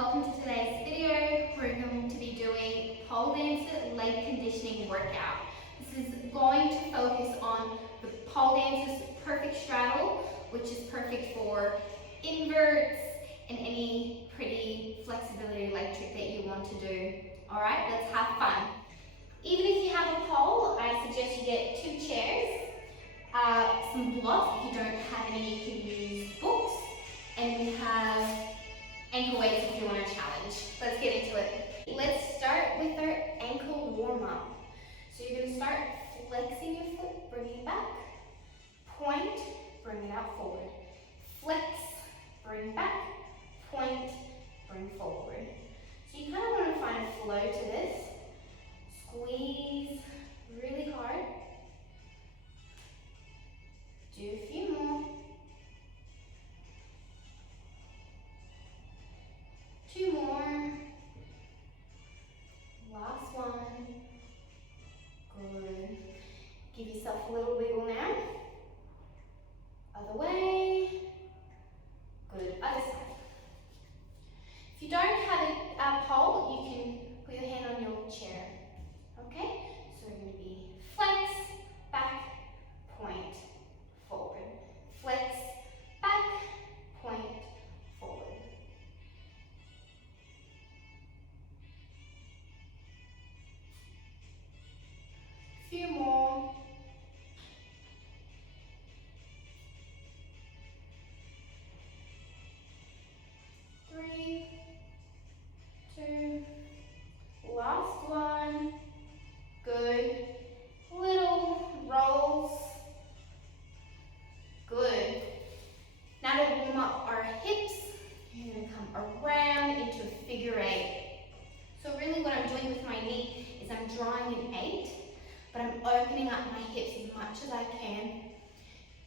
welcome to today's video. We're going to be doing pole dancer leg conditioning workout. This is going to focus on the pole dancer's perfect straddle, which is perfect for inverts and any pretty flexibility leg trick that you want to do. All right, let's have fun. Even if you have a pole, I suggest you get 2 chairs, some blocks. If you don't have any, you can use books, and we have ankle weights if you want to challenge. Let's get into it. Let's start with our ankle warm-up. So you're going to start flexing your foot, bring it back, point, bring it out forward. Flex, bring back, point, bring forward. So you kind of want to find a flow to this. Squeeze really hard. Do a few more. 2 more. Last one. Good. Give yourself a little wiggle now. Other way. Good. Other side. If you don't have a pole, you can put your hand on your chair. Okay? So we're going to be flex, back, point, forward. Flex, back, point, forward. Few more. Three, 2, last one. Good. Little rolls. Good. Now to warm up our hips, you're going to come around into a figure 8. So really what I'm doing with my knee is I'm drawing an 8, but I'm opening up my hips as much as I can.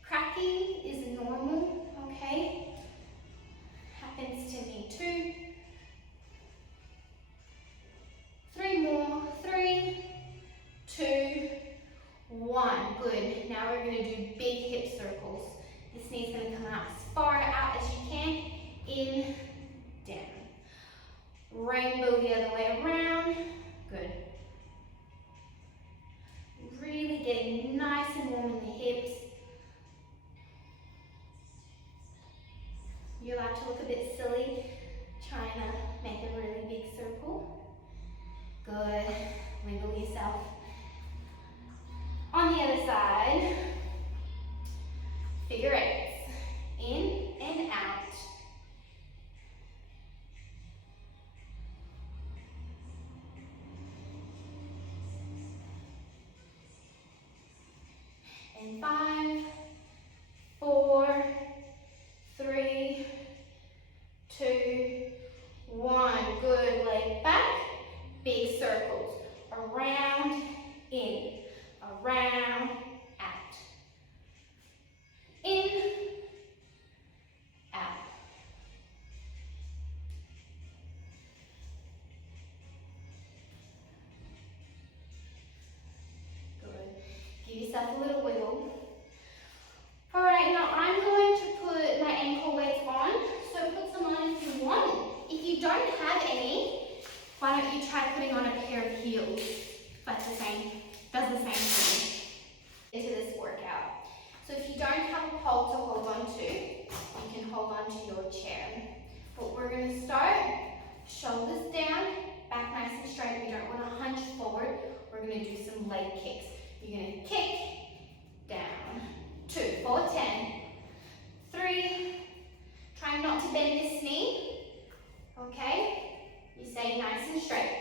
Cracking is normal, okay? Happens to me too. 3 more. 3, 2, 1. Good. Now we're going to do big hip circles. This knee's going to come out as far out as you can. In, down. Rainbow the other way around. Good. Really getting nice and warm in the hips. You're allowed to look a bit silly, trying to make a really big circle. Good. Wiggle yourself. On the other side, figure 8s. In and out. And 5, 4, 3, 2, 1. Good. Leg back. Big circles. Around, in. Around, out. In, out. Good. Give yourself a little wiggle. Alright, now I'm going to put my ankle weights on, so put some on if you want. If you don't have any, why don't you try putting on a pair of heels? That's the same, does the same thing into this workout. So if you don't have a pole to hold on to, you can hold on to your chair. But we're going to start, shoulders down, back nice and straight. We don't want to hunch forward. We're going to do some leg kicks. You're going to kick, down, 2, 4, 10, 3, try not to bend this knee, okay? You stay nice and straight.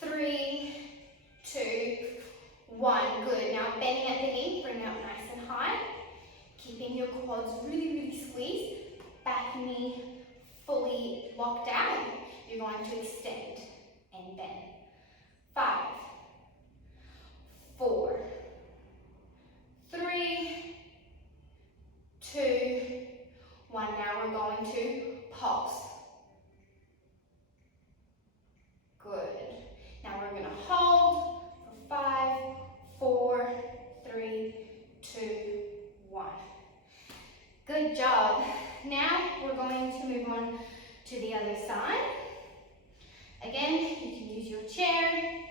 3, 2, 1, good. Now bending at the knee, bring it up nice and high, keeping your quads really, really squeezed, back knee fully locked out. You're going to extend and bend. 5, 4, 3, 2, 1. Now we're going to pulse. Good. Now we're going to hold for 5, 4, 3, 2, 1. Good job. on to the other side. Again, you can use your chair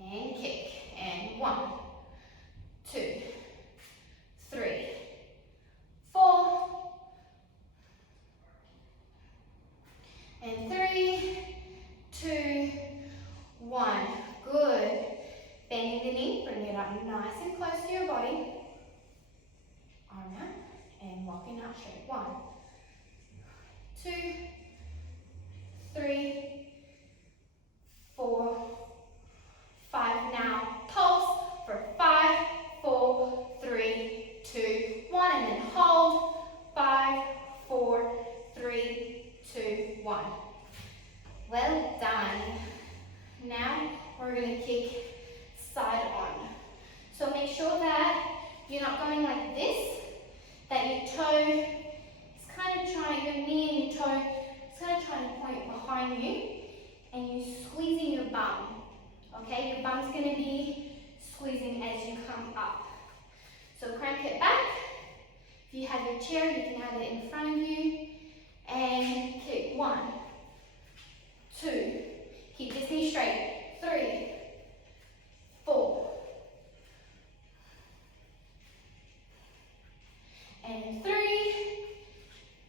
and kick. And 1, 2, 3, 4, and 3, 2, 1. Good. Bending the knee, bring it up nice and close to your body. Arm out and walking out straight. 1, 2, 3, 4, 5. Now pulse for 5, 4, 3, 2, 1, and then hold. 5, 4, 3, 2, 1. Well done. Now we're going to kick side on. So make sure that you're not going like this, that your toe is kind of trying, your knee and your toe is kind of trying to point behind you, and you're squeezing your bum. Okay, your bum's going to be squeezing as you come up. So crank it back. If you have your chair, you can have it in front of you, and kick. 1, 2, keep this knee straight. 3, 4, and 3,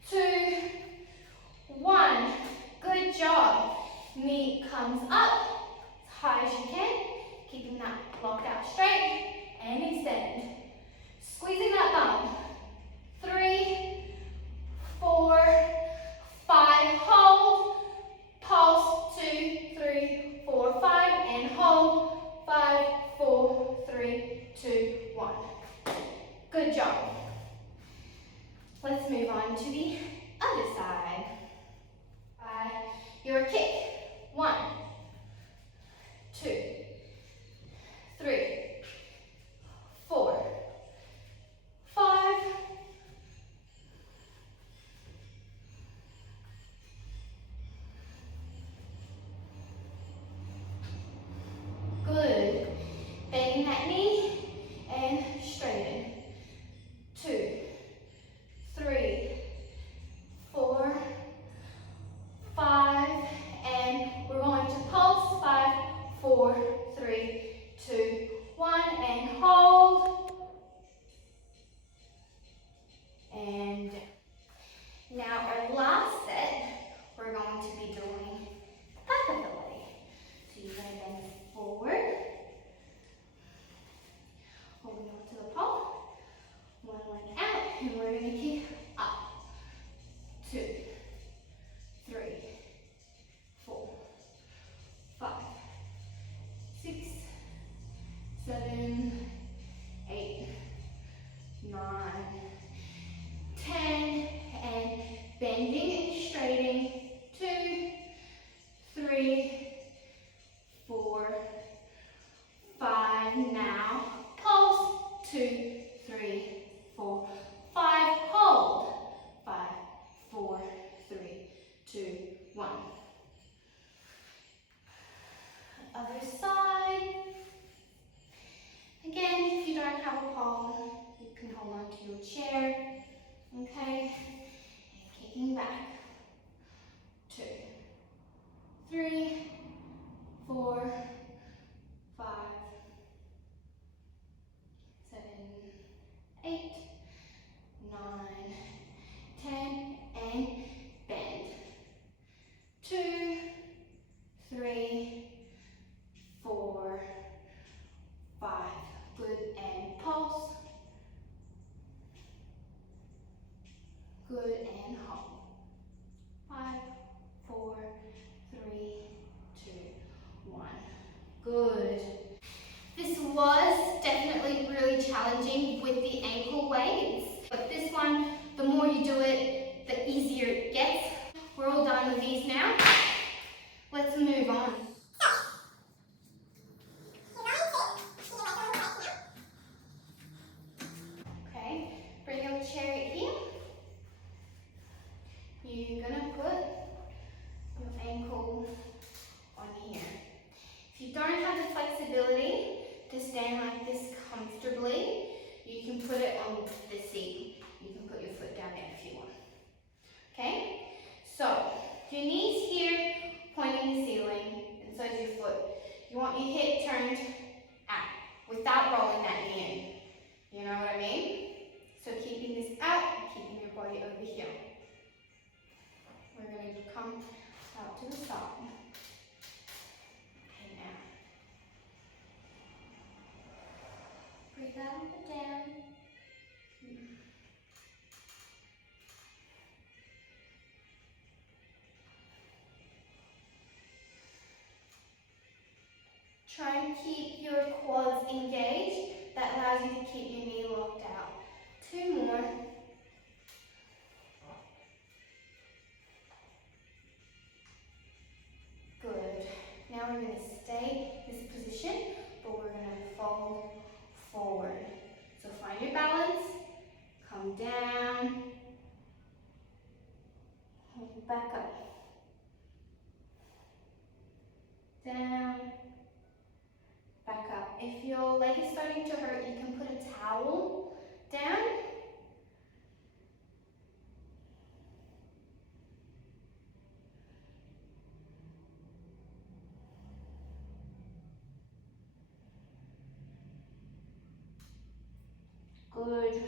2, 1. Good job. Knee comes up as high as you can, keeping that locked out straight, and extend. Squeezing that bum. 3, 4, 5, hold, pulse. 2, 3, 4, 5, and hold. 5, 4, 3, 2, 1. Good job. Let's move on to the other side. Your kick. 1, 2, 3, 4, 5, good. Bending that knee and straighten. 2, 3, 4, 5, and we're going to pulse. 5, 4, 3, 2, 1, and hold. And now our last set, we're going to be doing the back of the leg. So you're going to bend forward, holding on to the pole, one leg out, and we're going to kick up. 2, 3, 4, 5, 6, 7, 8, 9, 10, and bending and straightening. 2, 3, 4, 5. Now pulse. 2, 3, 4, 5. Hold. 5, 4, 3, 2, 1. Other side. Again, if you don't have a pole, you can hold on to your chair. Okay, and kicking back. 2, 3, 4, 5, 7, 8, 9, 10, and bend. 2, 3, 4, 5. Good, and pulse. Good, and hold. 5, 4, 3, 2, 1. Good. This was definitely really challenging with the ankle weights, but this one, the more you do it, the easier it gets. We're all done with these now. Let's move on. Okay, bring your chair here. You're gonna put your ankle on here. If you don't have the flexibility to stand like this comfortably, you can put it on the seat. You can put your foot down there if you want. Okay? So, your knees here pointing the ceiling, and so is your foot. You want your hip turned out without rolling that knee in. You know what I mean? So keeping this out, keeping your body over here. We're going to come out to the side. Okay, now. Breathe out and down. Try and keep your quads engaged. That allows you to keep your knee locked out. 2 more. Good. Now we're going to stay in this position, but we're going to fold forward. So find your balance, come down, and back up. Down, back up. If your leg is starting to hurt, you can put a towel down. Good.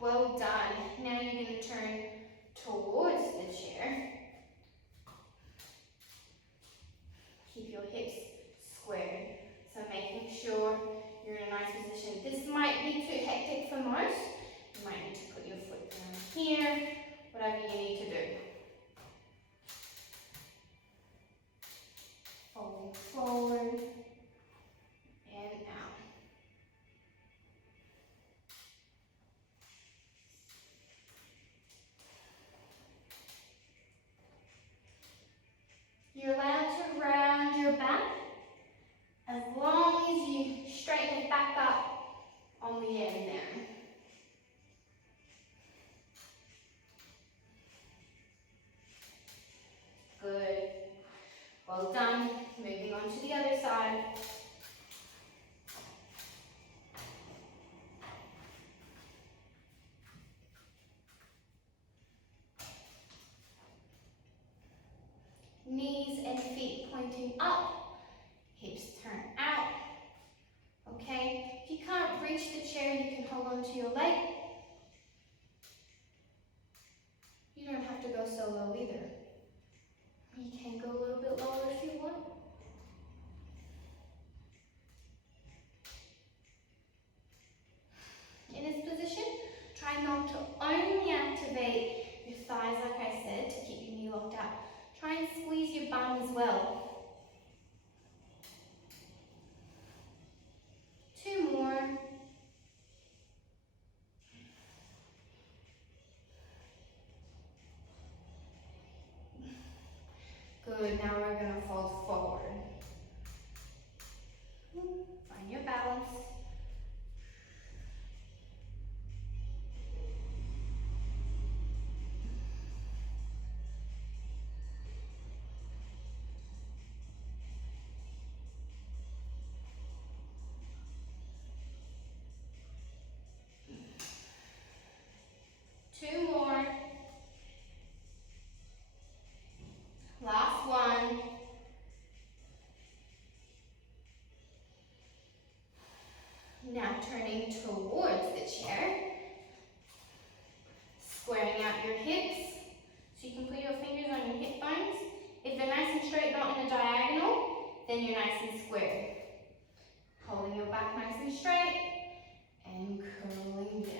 Well done. Now you're going to turn towards the chair. Keep your hips squared. So making sure you're in a nice position. This might be too hectic for most. You might need to put your foot down here, whatever you need to do. Folding forward and out. You're allowed to round your back as long as you straighten it back up on the end there. Good. Well done. Moving on to the other side. Knees and feet pointing up. Hips turn out. Okay? If you can't reach the chair, you can hold on to your leg. You don't have to go so low either. You can go a little bit lower if you want. In this position, try not to only activate your thighs, like I said, to keep your knee locked out. Try and squeeze your bum as well. 2 more. Good, now we're going to fold forward. Find your balance. Two more. Last one. Now turning towards the chair. Squaring out your hips. So you can put your fingers on your hip bones. If they're nice and straight, not in a diagonal, then you're nice and square. Holding your back nice and straight and curling down.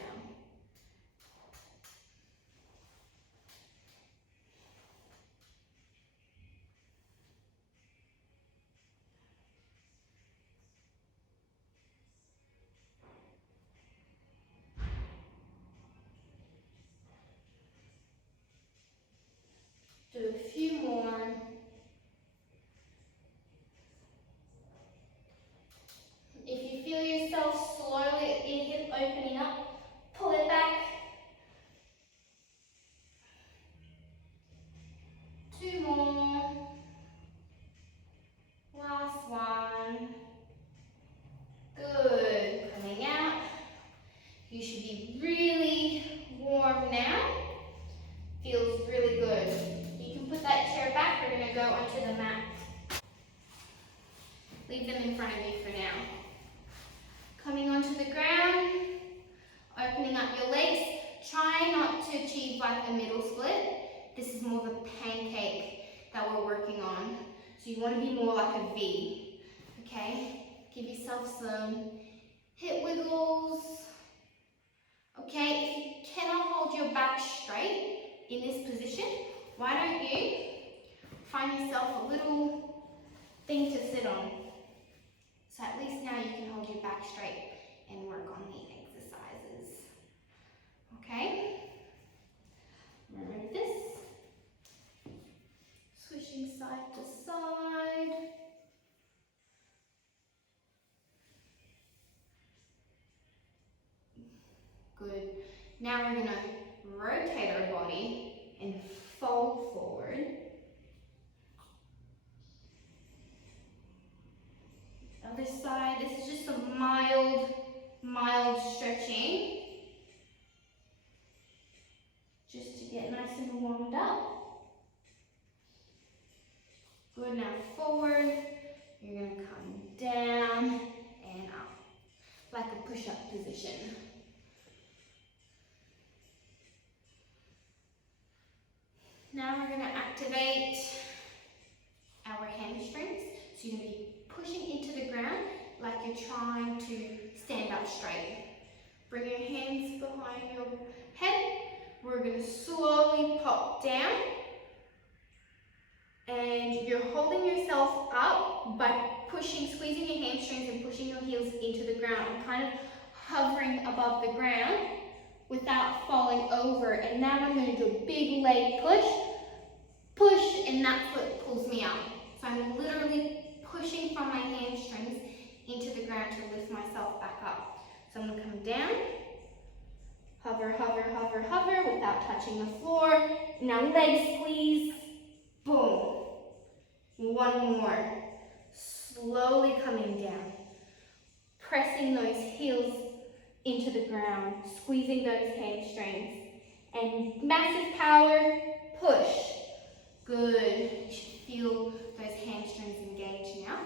Do a few more. If you feel yourself achieve like a middle split. This is more of a pancake that we're working on. So you want to be more like a V, okay? Give yourself some hip wiggles. Okay, if you cannot hold your back straight in this position, why don't you find yourself a little thing to sit on? So at least now you can hold your back straight and work on the exercises. Okay? Remember this. Switching side to side. Good. Now we're going to rotate our body and fold forward. Other side, this is just a mild stretching. Just to get nice and warmed up. Good, now forward. You're going to come down and up, like a push-up position. Now we're going to activate our hamstrings. So you're going to be pushing into the ground like you're trying to stand up straight. Bring your hands behind your head. We're going to slowly pop down. And you're holding yourself up by squeezing your hamstrings and pushing your heels into the ground. I'm kind of hovering above the ground without falling over. And now I'm going to do a big leg push, and that foot pulls me up. So I'm literally pushing from my hamstrings into the ground to lift myself back up. So I'm going to come down, hover, hover, hover, hover without touching the floor. Now leg squeeze, boom. One more. Slowly coming down, pressing those heels into the ground, squeezing those hamstrings, and massive power, push. Good. You should feel those hamstrings engage now.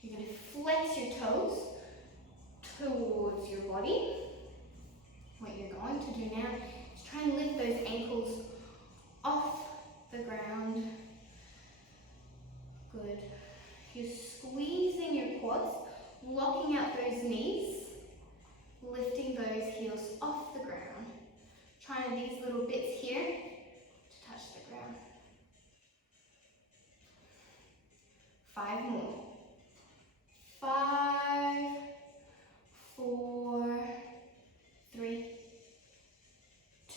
You're going to flex your toes towards your body. What you're going to do now is try and lift those ankles off the ground. Good. You're squeezing your quads, locking out those knees, lifting those heels off the ground. Trying these little bits here to touch the ground. 5 more. 5, 4, 3,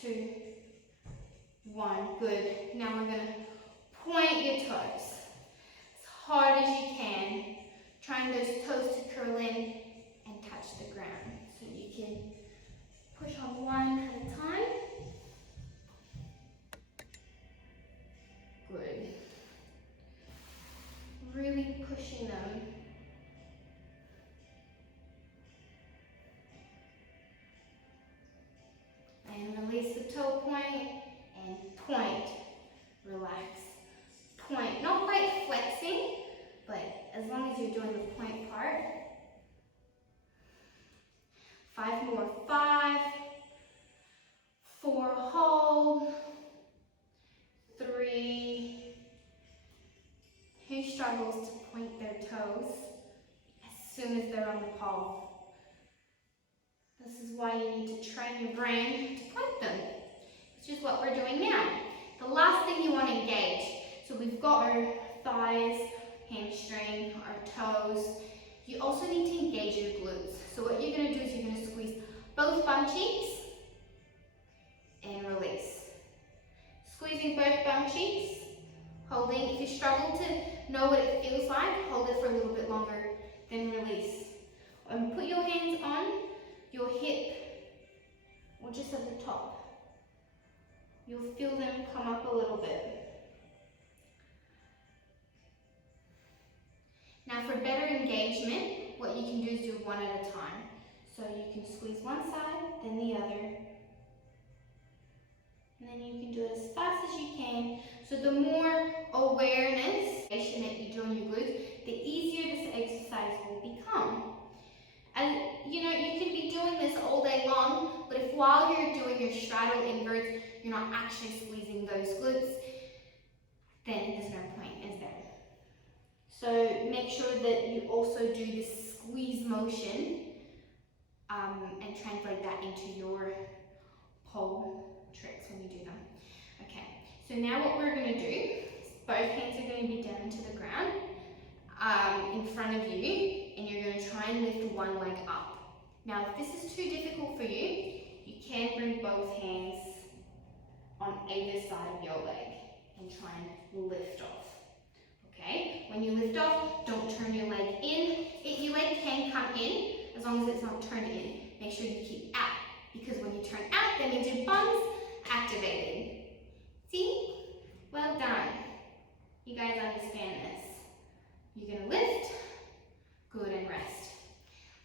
2, 1. Good. Now we're going to point your toes as hard as you can. Trying those toes to curl in and touch the ground. So you can push on one at a time. Good. Really pushing them. And release the toe point and point. Relax. Point. Not quite flexing, but as long as you're doing the point part. 5 more. 5, 4, hold. 3. Who struggles to point their toes as soon as they're on the pole? This is why you need to train your brain to point them, which is what we're doing now. The last thing you want to engage. So we've got our thighs, hamstring, our toes. You also need to engage your glutes. So what you're going to do is you're going to squeeze both bum cheeks and release. Squeezing both bum cheeks, holding. If you struggle to know what it feels like, hold it for a little bit longer, then release. And put your hands on your hip or just at the top. You'll feel them come up a little bit. Now for better engagement, what you can do is do one at a time. So you can squeeze one side, then the other. And then you can do it as fast as you can. So the more awareness that you do on your glutes, the easier this exercise will become. And you know, you can be doing this this all day long, but if while you're doing your straddle inverts, you're not actually squeezing those glutes, then there's no point, is there? So make sure that you also do this squeeze motion and translate that into your pole tricks when you do them. Okay, so now what we're going to do is both hands are going to be down to the ground in front of you, and you're going to try and lift one leg up. Now if this is too difficult for you, you can bring both hands on either side of your leg and try and lift off. Okay, when you lift off, don't turn your leg in. Your leg can come in as long as it's not turned in. Make sure you keep out, because when you turn out, that means your bum's activated. See? Well done. You guys understand this. You're going to lift, good, and rest.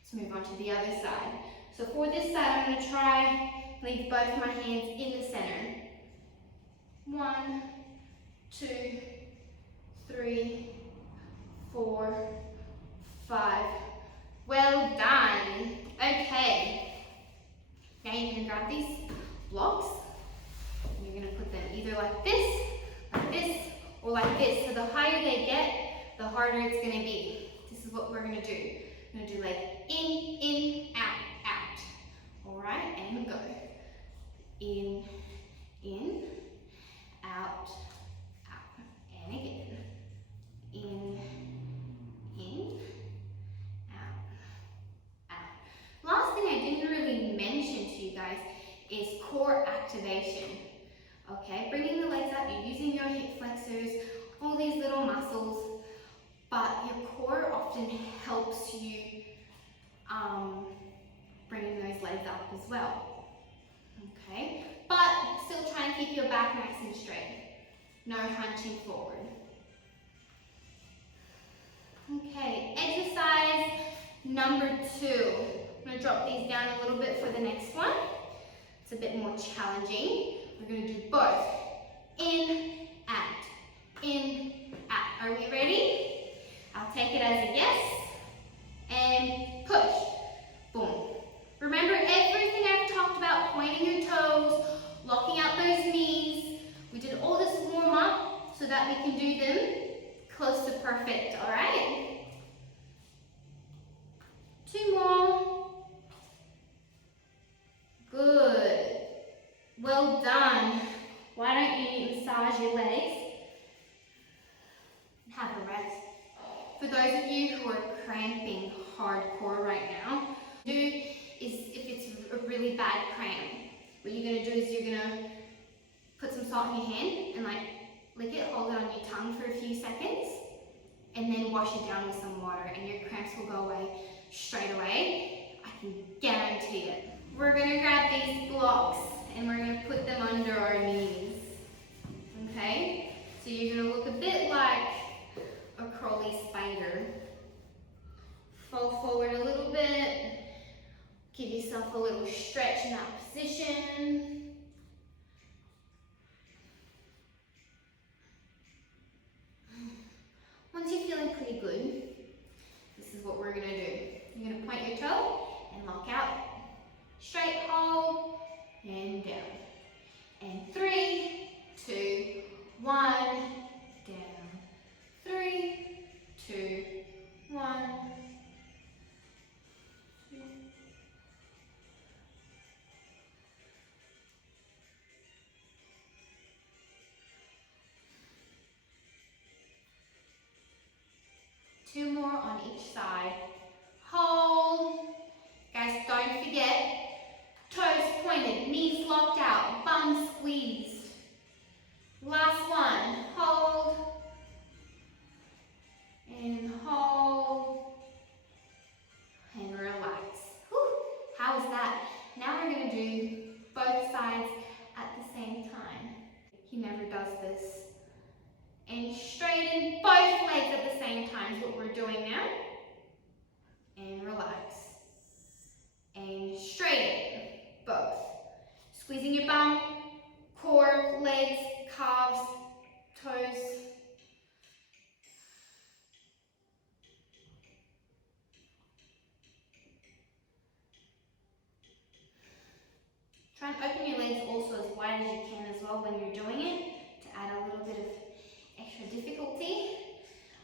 Let's move on to the other side. So for this side, I'm going to try leave both my hands in the center. 1, 2, 3, 4, 5. Well done. Okay. Now you're going to grab these blocks and you're going to put them either like this, or like this. So the higher they get, the harder it's going to be. This is what we're going to do. We're going to do like in, out, out. Alright, and go. In, out, out. And again. In, out, out. Last thing I didn't really mention to you guys is core activation. Okay, bringing the legs up, you're using your hip flexors, all these little muscles, but your core often helps you bringing those legs up as well. Okay, but still trying to keep your back nice and straight. No hunching forward. Okay, exercise number 2. I'm going to drop these down a little bit for the next one. It's a bit more challenging. We're going to do both. In, out. Are we ready? I'll take it as a yes. And push. Boom. Remember everything I've talked about, pointing your toes, locking out those knees. We did all this warm up so that we can do them close to perfect, all right? 2 more. Good. Well done. Why don't you massage your legs? Have a rest. For those of you who are cramping hardcore right now, do is if it's a really bad cramp, what you're going to do is you're going to put some salt in your hand and like lick it, hold it on your tongue for a few seconds, and then wash it down with some water, and your cramps will go away straight away. I can guarantee it. We're going to grab these blocks and we're going to put them under our knees. Okay? So you're going to look a bit like a crawly spider. Fall forward a little bit. Give yourself a little stretch in that position. Once you're feeling pretty good, this is what we're going to do. You're going to point your toe and lock out. Straight hold and down. And 3, 2, 1, down. 3, 2, 1. Two more on each side. Hold. Guys, don't forget, toes pointed, knees locked out, bum squeezed. Last one. Hold. And hold. And relax. Whew. How was that? Now we're going to do both sides at the same time. He never does this. And straighten both legs at the same time is what we're doing now. And relax. And straighten both. Squeezing your bum, core, legs, calves, toes. Try and open your legs also as wide as you can as well when you're doing it to add a little bit of extra difficulty.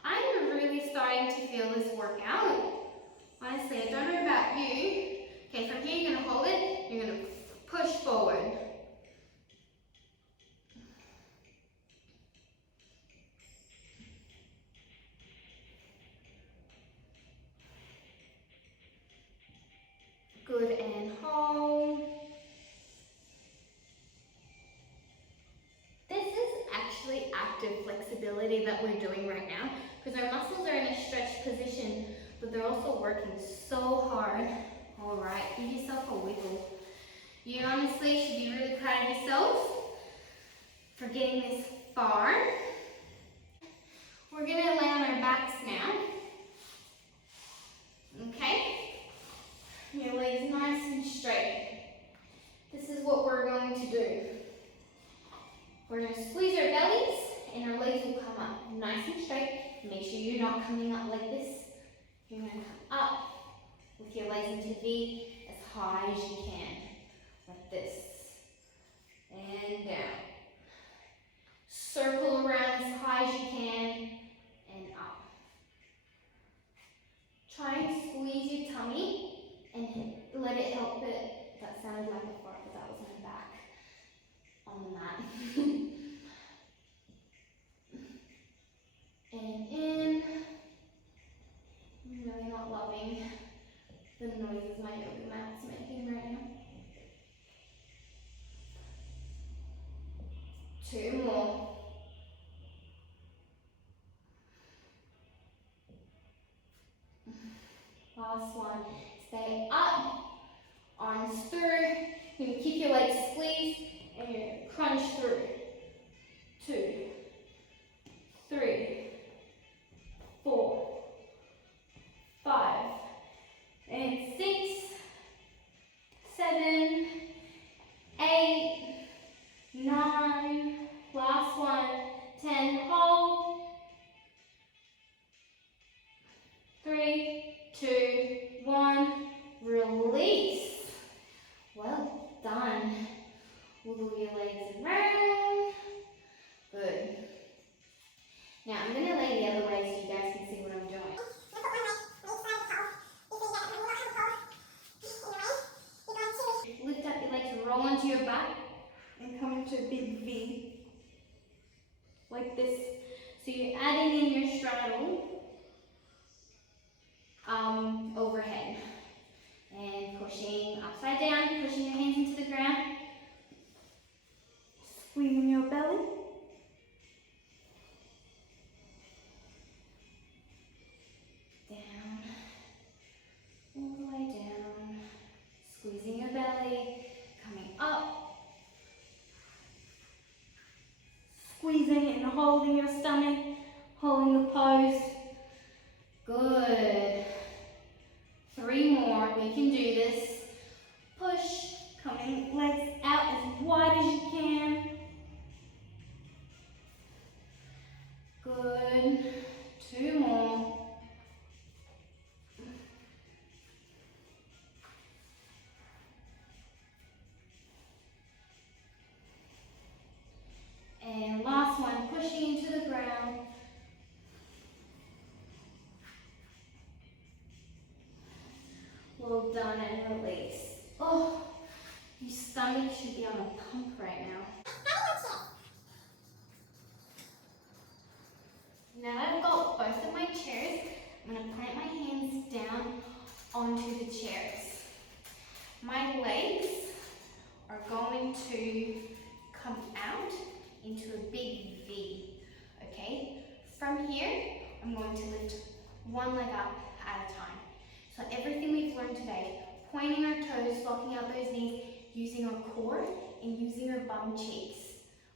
I'm really starting to feel this workout. Honestly, I don't know about you. Okay, from here you're going to hold it, you're going to push forward. Good, and hold. This is actually active flexibility that we're doing right now because our muscles are in a stretched position, but they're also working so hard. All right, give yourself a wiggle. You honestly should be really proud of yourself for getting this far. We're going to lay on our backs now. Okay? Your legs nice and straight. This is what we're going to do. We're going to squeeze our bellies and our legs will come up nice and straight. Make sure you're not coming up like this. You're going to come up with your legs into V as high as you can. Like this. And down. Circle around as high as you can and up. Try and squeeze your tummy and let it help it. That sounded like a fart, but that was my back on the mat. And in. I'm really not loving the noises my yoga mat's making right now. 2 more. Last one. Stay up, arms through. You're going to keep your legs squeezed and you're going to crunch through. 2, 3, 4, 5, and 6, 7, 8, 9, last one, 10, hold. 3, 2, 1, release. Well done. Wiggle your legs around. Good. Now I'm going to lay the other way so you guys can see what I'm doing. Lift up your legs, roll onto your back, and come into a big V. Like this. So you're adding in your straddle overhead. And pushing upside down, pushing your hands into the ground. Squeezing your belly. Down. All the way down. Squeezing your belly. Coming up. Squeezing and holding your stomach. Holding the pose. Good. 3 more. We can do this. Push. Coming legs out as wide as you can. Good. 2 more. And last one, pushing into the ground. Well done, and release. Oh, your stomach should be on a pump right now. Now that I've got both of my chairs, I'm going to plant my hands down onto the chairs. My legs are going to come out into a big V, okay? From here, I'm going to lift one leg up at a time. So everything we've learned today, pointing our toes, locking out those knees, using our core, and using our bum cheeks,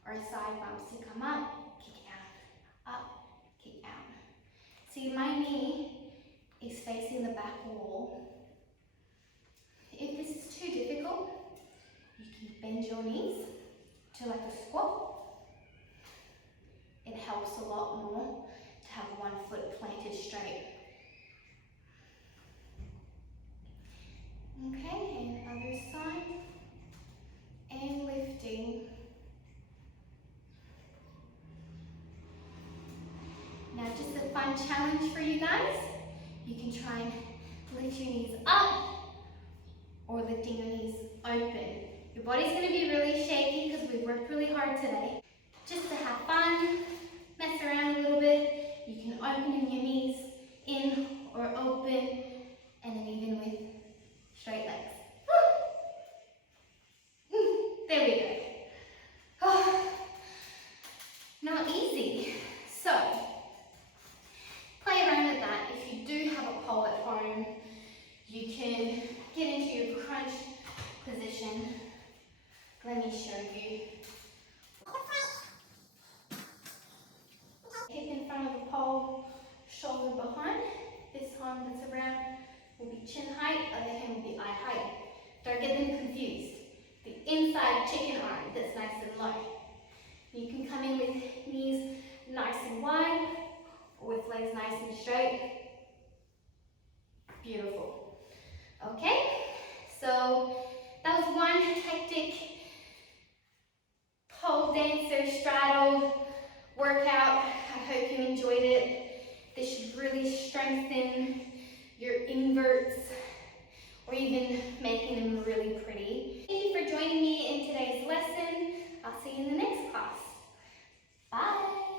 our side bumps to come up, kick out, up, kick out. See, my knee is facing the back wall. If this is too difficult, you can bend your knees to like a squat. It helps a lot more to have one foot planted straight. Okay, and other side. challenge for you guys. You can try and lift your knees up or lifting your knees open. Your body's going to be really shaky because we've worked really hard today. Just to have fun, mess around a little bit, you can open your knees in or open, and then even with straight legs. There we go. Not easy. So, play around with that. If you do have a pole at home, you can get into your crunch position. Let me show you. Hip in front of the pole, shoulder behind. This arm that's around will be chin height, other hand will be eye height. Don't get them confused. The inside chicken arm that's nice and low. You can come in with knees nice and wide, or with legs nice and straight. Beautiful. Okay, so that was one hectic pole dancer straddle workout. I hope you enjoyed it. This should really strengthen your inverts, or even making them really pretty. Thank you for joining me in today's lesson. I'll see you in the next class. Bye.